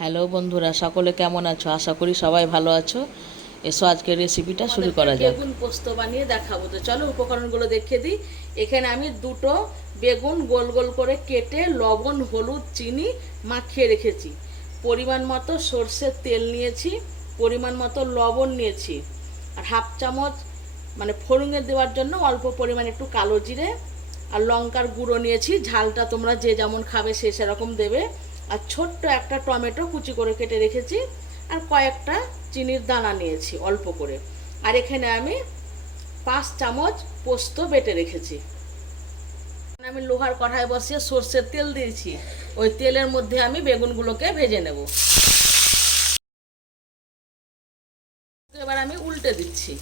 Hello বন্ধুরা সকলে কেমন আছো? আশা করি সবাই ভালো আছো। এসো আজকের রেসিপিটা শুরু করা যাক। বেগুন পোস্ত বানিয়ে দেখাবো। তো চলো উপকরণগুলো দেখিয়ে দিই। এখানে আমি দুটো বেগুন গোল গোল করে কেটে লবণ হলুদ চিনি মাখিয়ে রেখেছি। পরিমাণ মতো সর্ষের তেল নিয়েছি পরিমাণ মতো লবণ নিয়েছি। আর হাফ চামচ মানে ফোড়ঙে দেওয়ার জন্য অল্প পরিমাণ একটু কালো জিরে আর লঙ্কার গুঁড়ো নিয়েছি। ঝালটা তোমরা যে যেমন খাবে সে সেরকম দেবে। আর ছোট্ট একটা টমেটো কুচি করে কেটে রেখেছি আর কয়েকটা চিনির দানা নিয়েছি অল্প করে। আর এখানে আমি পাঁচ চামচ পোস্ত বেটে রেখেছি। আমি লোহার কড়াই বসিয়ে সর্ষের তেল দিয়েছি। ওই তেলের মধ্যে আমি বেগুনগুলোকে ভেজে নেব। এবার আমি উল্টে দিচ্ছি।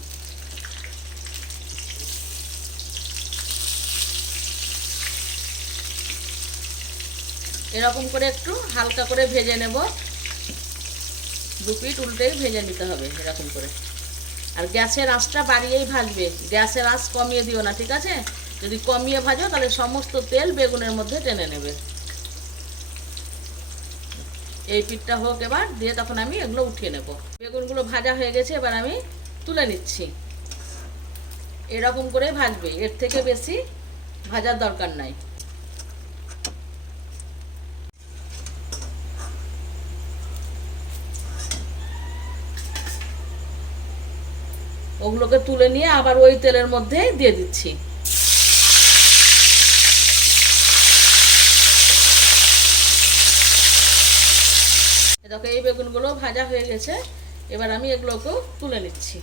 এরকম করে একটু হালকা করে ভেজে নেব। দু পিঠ উল্টেই ভেজে নিতে হবে এরকম করে। আর গ্যাসের আঁচটা বাড়িয়েই ভাজবে। গ্যাসের আঁচ কমিয়ে দিও না, ঠিক আছে? যদি কমিয়ে ভাজো, তাহলে সমস্ত তেল বেগুনের মধ্যে টেনে নেবে। এই পিঠটা হোক এবার, দিয়ে তখন আমি এগুলো উঠিয়ে নেব। বেগুনগুলো ভাজা হয়ে গেছে, এবার আমি তুলে নিচ্ছি। এরকম করে ভাজবে। এর থেকে বেশি ভাজার দরকার নাই। ওগুলোকে তুলে নিয়ে আবার ওই তেলের মধ্যে দিয়ে দিচ্ছি। দেখো, এই বেগুনগুলো ভাজা হয়ে গেছে। এবার আমি এগুলোকেও তুলে নিচ্ছি।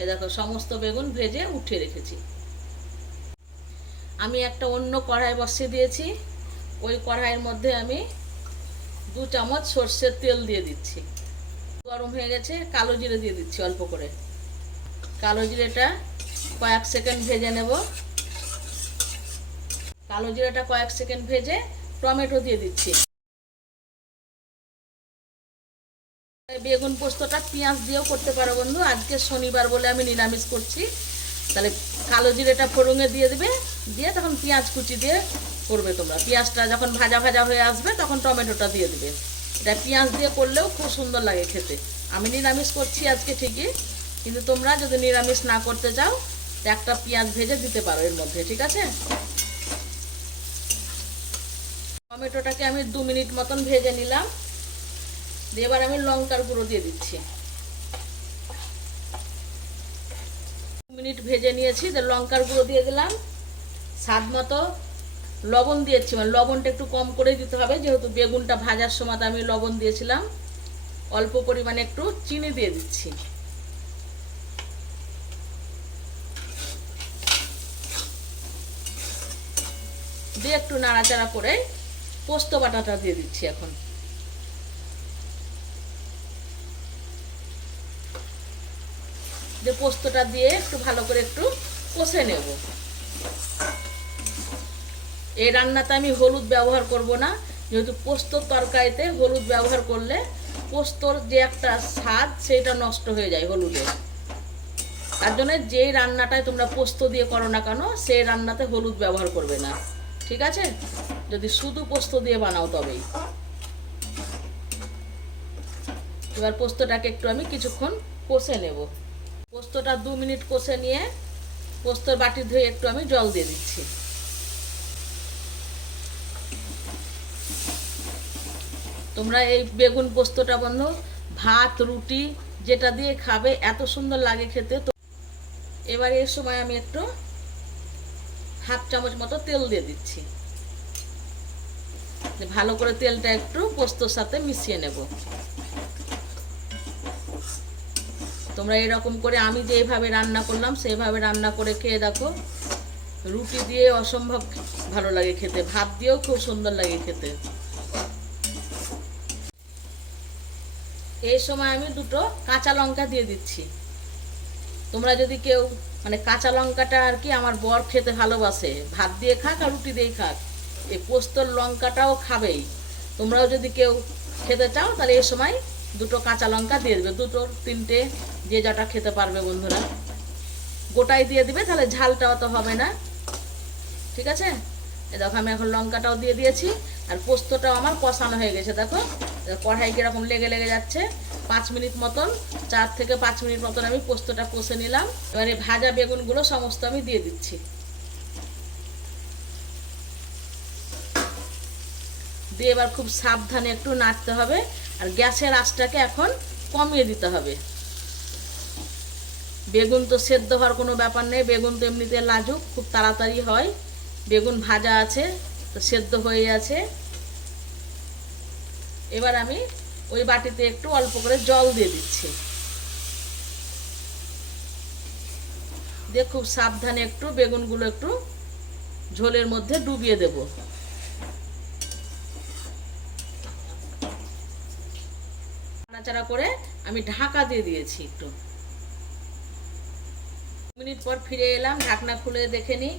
এই দেখো, সমস্ত বেগুন ভেজে উঠিয়ে রেখেছি। আমি একটা অন্য কড়াই বসিয়ে দিয়েছি। ওই কড়াইয়ের মধ্যে আমি দু চামচ সর্ষের তেল দিয়ে দিচ্ছি। গরম হয়ে গেছে, কালো জিরে দিয়ে দিচ্ছি অল্প করে। কালো জিরেটা কয়েক সেকেন্ড ভেজে নেব। কালো জিরেটা কয়েক সেকেন্ড ভেজে টমেটো দিয়ে দিচ্ছি। বেগুন পোস্তটা পেঁয়াজ দিয়েও করতে পারো বন্ধু। আজকে শনিবার বলে আমি নিরামিষ করছি। তাহলে কালো জিরেটা ফোড়ঙে দিয়ে দেবে। দিয়ে তখন পেঁয়াজ কুচি দিয়ে করবে তোমরা। পেঁয়াজটা যখন ভাজা ভাজা হয়ে আসবে, তখন টমেটোটা দিয়ে দেবে। এটা পেঁয়াজ দিয়ে করলেও খুব সুন্দর লাগে খেতে। আমি নিরামিষ করছি আজকে ঠিকই, কিন্তু তোমরা যদি নিরামিষ না করতে চাও, একটা পেঁয়াজ ভেজে দিতে পারো এর মধ্যে, ঠিক আছে? টমেটোটাকে আমি দু মিনিট মতন ভেজে নিলাম। দিয়ে এবার আমি লঙ্কার গুঁড়ো দিয়ে দিচ্ছি। দু মিনিট ভেজে নিয়েছি লঙ্কার গুঁড়ো দিয়ে দিলাম। স্বাদ মতো লবণ দিয়েছি মানে লবণটা একটু কম করে দিতে হবে, যেহেতু বেগুনটা ভাজার সময় আমি লবণ দিয়েছিলাম। অল্প পরিমাণে একটু চিনি দিয়ে দিচ্ছি। দিয়ে একটু নাড়াচাড়া করে পোস্ত বাটাটা দিয়ে দিচ্ছি এখন। যে পোস্তটা দিয়ে একটু ভালো করে একটু কষে নেব। এই রান্নাতে আমি হলুদ ব্যবহার করব না, যেহেতু পোস্তর তরকারিতে হলুদ ব্যবহার করলে পোস্তর যে একটা স্বাদ সেটা নষ্ট হয়ে যায় হলুদে। তার জন্য যেই রান্নাটায় তোমরা পোস্ত দিয়ে করো না কেন, সেই রান্নাতে হলুদ ব্যবহার করবে না। ঠিক আছে? যদি শুধু পোস্ত দিয়ে বানাও তবেই। এবার পোস্তটাকে একটু আমি কিছুক্ষণ কষে নেব। পোস্তটা দু মিনিট কষে নিয়ে পোস্তর বাটি ধুয়ে একটু আমি জল দিয়ে দিচ্ছি। তোমরা এই বেগুন পোস্তটা বন্ধু, ভাত, রুটি, যেটা দিয়ে খাবে, এত সুন্দর লাগে খেতে। তো এবার এর সময় আমি একটু হাফ চামচ মতো তেল দিয়ে দিচ্ছি। ভালো করে তেলটা একটু পোস্তর সাথে মিশিয়ে নেব। তোমরা এরকম করে আমি যেভাবে রান্না করলাম সেইভাবে রান্না করে খেয়ে দেখো। রুটি দিয়ে অসম্ভব ভালো লাগে খেতে, ভাত দিয়েও খুব সুন্দর লাগে খেতে। এই সময় আমি দুটো কাঁচা লঙ্কা দিয়ে দিচ্ছি। তোমরা যদি কেউ মানে কাঁচা লঙ্কাটা আর কি আমার বর খেতে ভালোবাসে, ভাত দিয়ে খাক আর রুটি দিয়েই খাক, এই পোস্তর লঙ্কাটাও খাবেই। তোমরাও যদি কেউ খেতে চাও, তাহলে এই সময় দুটো কাঁচা লঙ্কা দিয়ে দেবে। দুটো, তিনটে, যে যাটা খেতে পারবে বন্ধুরা। গোটাই দিয়ে দিবে, তাহলে ঝালটা অত হবে না। ঠিক আছে? দেখো আমি এখন লঙ্কাটাও দিয়ে দিয়েছি। আর পোস্তটাও আমার কষানো হয়ে গেছে, দেখো। কড়াই কীরকম লেগে লেগে যাচ্ছে, পাঁচ মিনিট মতন, চার থেকে পাঁচ মিনিট মতন আমি পোস্তটা কষে নিলাম। এবারে ভাজা বেগুনগুলো সমস্ত আমি দিয়ে দিচ্ছি। দিয়ে এবার খুব সাবধানে একটু নাড়তে হবে, আর গ্যাসের আঁচটাকে এখন কমিয়ে দিতে হবে। বেগুন তো সেদ্ধ হওয়ার কোনো ব্যাপার নেই, বেগুন তো এমনিতে লাজুক, খুব তাড়াতাড়ি হয়। বেগুন ভাজা আছে তো সেদ্ধ হয়ে আছে এবার আমি ওই বাটিতে একটু অল্প করে জল দিয়ে দিচ্ছি। দিয়ে খুব সাবধানে একটু বেগুনগুলো একটু ঝোলের মধ্যে ডুবিয়ে দেব। নাড়াচাড়া করে আমি ঢাকা দিয়ে দিয়েছি একটু। মিনিট পর ফিরে এলাম, ঢাকনা খুলে দেখে নিই।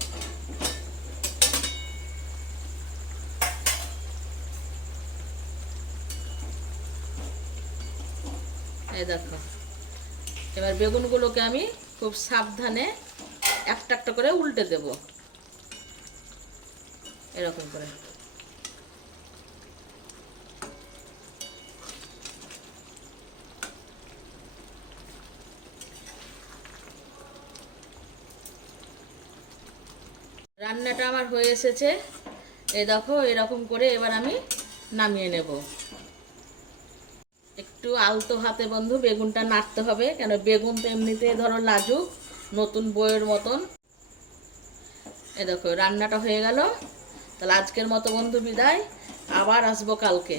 এই দেখো। এবার বেগুনগুলোকে আমি খুব সাবধানে একটা একটা করে উল্টে দেব। এরকম করে। রান্নাটা আমার হয়ে এসেছে। এই দেখো, এরকম করে এবার আমি নামিয়ে নেব। একটু আলতো হাতে বন্ধু, বেগুনটা নাড়তে হবে। কেন, বেগুন তো এমনিতেই ধরো লাজুক, নতুন বইয়ের মতন। এ দেখো, রান্নাটা হয়ে গেল। তাহলে আজকের মতো বন্ধু বিদায়। আবার আসব কালকে।